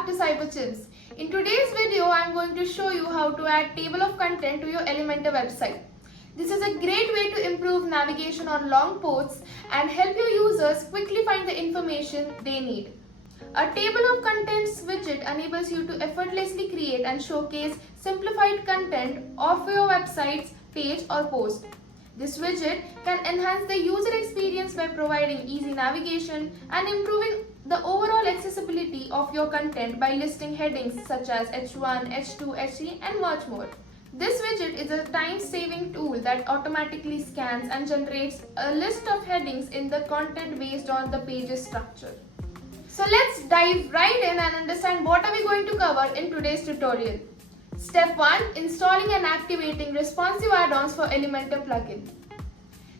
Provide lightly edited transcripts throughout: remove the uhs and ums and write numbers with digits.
back to CyberChimps. In today's video, I am going to show you how to add table of content to your Elementor website. This is a great way to improve navigation on long posts and help your users quickly find the information they need. A table of contents widget enables you to effortlessly create and showcase simplified content of your website's page or post. This widget can enhance the user experience by providing easy navigation and improving the overall accessibility of your content by listing headings such as H1, H2, H3 and much more. This widget is a time-saving tool that automatically scans and generates a list of headings in the content based on the page's structure. So let's dive right in and understand what are we going to cover in today's tutorial. Step 1. Installing and activating responsive add-ons for Elementor plugin.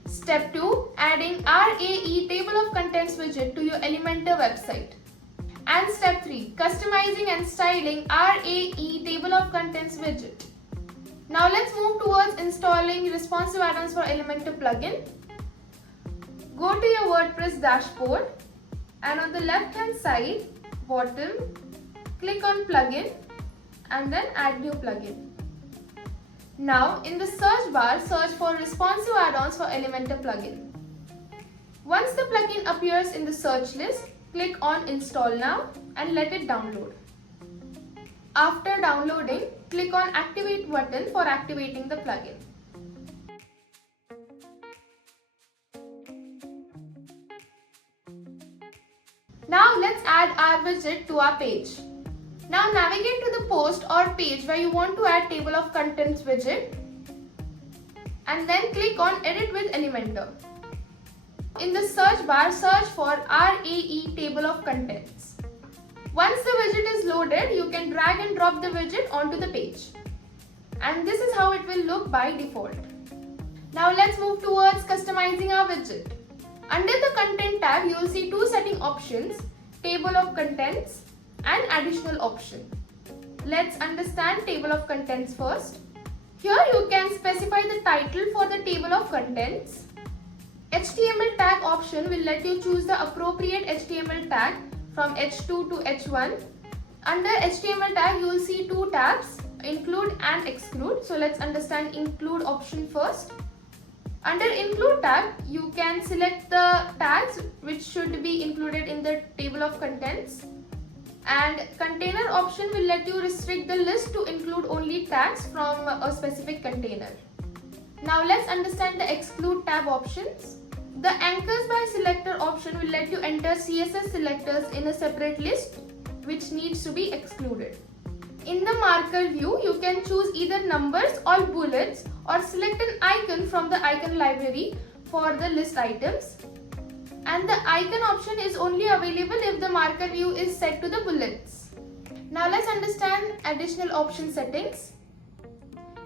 Step 2. Adding RAE table of contents widget to your Elementor website. And step 3. Customizing and styling RAE table of contents widget. Now let's move towards installing responsive add-ons for Elementor plugin. Go to your WordPress dashboard and on the left hand side, bottom, click on plugin and then add new plugin. Now in the search bar, search for responsive add-ons for Elementor plugin. Once the plugin appears in the search list, click on install now and let it download. After downloading, click on activate button for activating the plugin. Now let's add our widget to our page. Now navigate to the post or page where you want to add table of contents widget and then click on edit with Elementor. In the search bar, search for RAE table of contents. Once the widget is loaded, you can drag and drop the widget onto the page. And this is how it will look by default. Now let's move towards customizing our widget. Under the content tab, you will see two setting options, table of contents and additional option. Let's understand table of contents first. Here you can specify the title for the table of contents. HTML tag option will let you choose the appropriate HTML tag from H2 to H1. Under HTML tag you will see two tabs, include and exclude. So let's understand include option first. Under include tab you can select the tags which should be included in the table of contents. And container option will let you restrict the list to include only tags from a specific container. Now let's understand the exclude tab options. The anchors by selector option will let you enter CSS selectors in a separate list which needs to be excluded. In the marker view, you can choose either numbers or bullets or select an icon from the icon library for the list items. And the icon option is only available if the marker view is set to the bullets. Now let's understand additional option settings.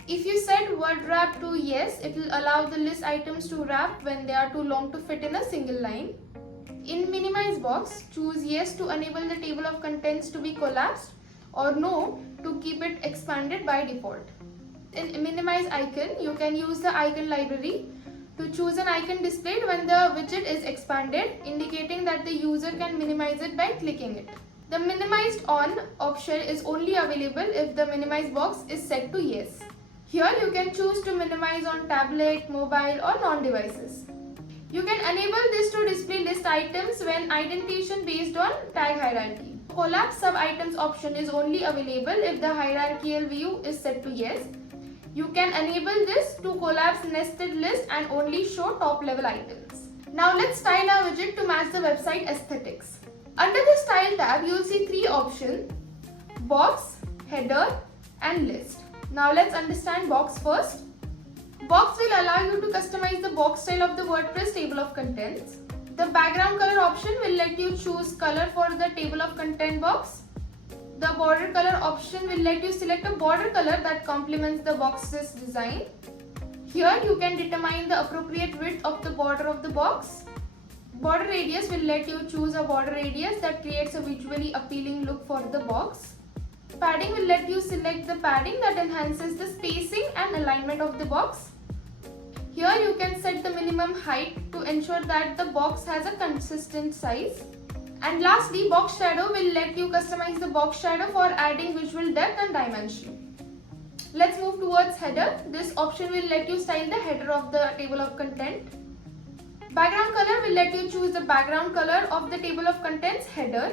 If you set word wrap to yes, it will allow the list items to wrap when they are too long to fit in a single line. In minimize box, choose yes to enable the table of contents to be collapsed or no to keep it expanded by default. In minimize icon, you can use the icon library to choose an icon displayed when the widget is expanded, indicating that the user can minimize it by clicking it. The minimized on option is only available if the minimize box is set to yes. Here you can choose to minimize on tablet, mobile or non-devices. You can enable this to display list items when indentation based on tag hierarchy. Collapse sub-items option is only available if the hierarchical view is set to yes. You can enable this to collapse nested list and only show top level items. Now let's style our widget to match the website aesthetics. Under the style tab, you will see three options, box, header and list. Now let's understand box first. Box will allow you to customize the box style of the WordPress table of contents. The background color option will let you choose color for the table of content box. The border color option will let you select a border color that complements the box's design. Here you can determine the appropriate width of the border of the box. Border radius will let you choose a border radius that creates a visually appealing look for the box. Padding will let you select the padding that enhances the spacing and alignment of the box. Here you can set the minimum height to ensure that the box has a consistent size. And lastly, box shadow will let you customize the box shadow for adding visual depth and dimension. Let's move towards header. This option will let you style the header of the table of content. Background color will let you choose the background color of the table of contents header.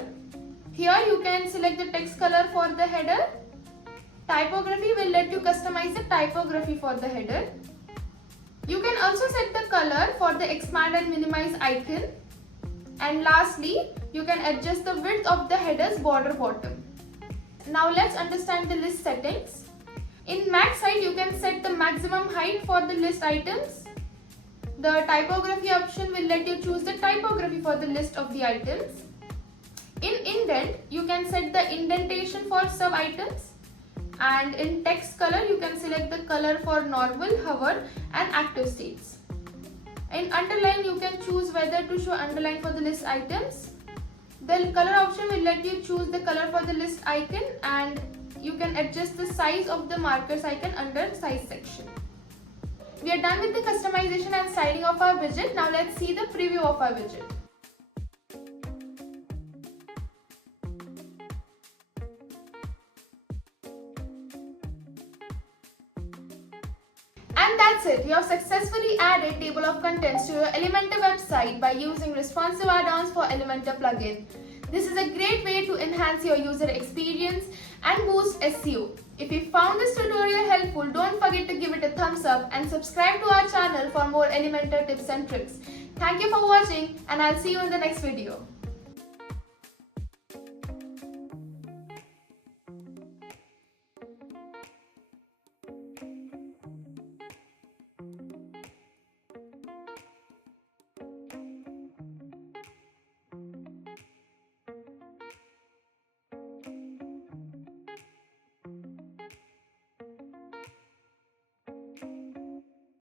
Here you can select the text color for the header. Typography will let you customize the typography for the header. You can also set the color for the expand and minimize icon. And lastly, you can adjust the width of the header's border bottom. Now let's understand the list settings. In max height, you can set the maximum height for the list items. The typography option will let you choose the typography for the list of the items. In indent, you can set the indentation for sub items. And in text color, you can select the color for normal, hover and active states. In underline, you can choose whether to show underline for the list items. The color option will let you choose the color for the list icon, and you can adjust the size of the markers icon under size section. We are done with the customization and styling of our widget. Now let's see the preview of our widget. And that's it. You have successfully added table of contents to your Elementor website by using responsive add-ons for Elementor plugin. This is a great way to enhance your user experience and boost SEO. If you found this tutorial helpful, don't forget to give it a thumbs up and subscribe to our channel for more Elementor tips and tricks. Thank you for watching, and I'll see you in the next video.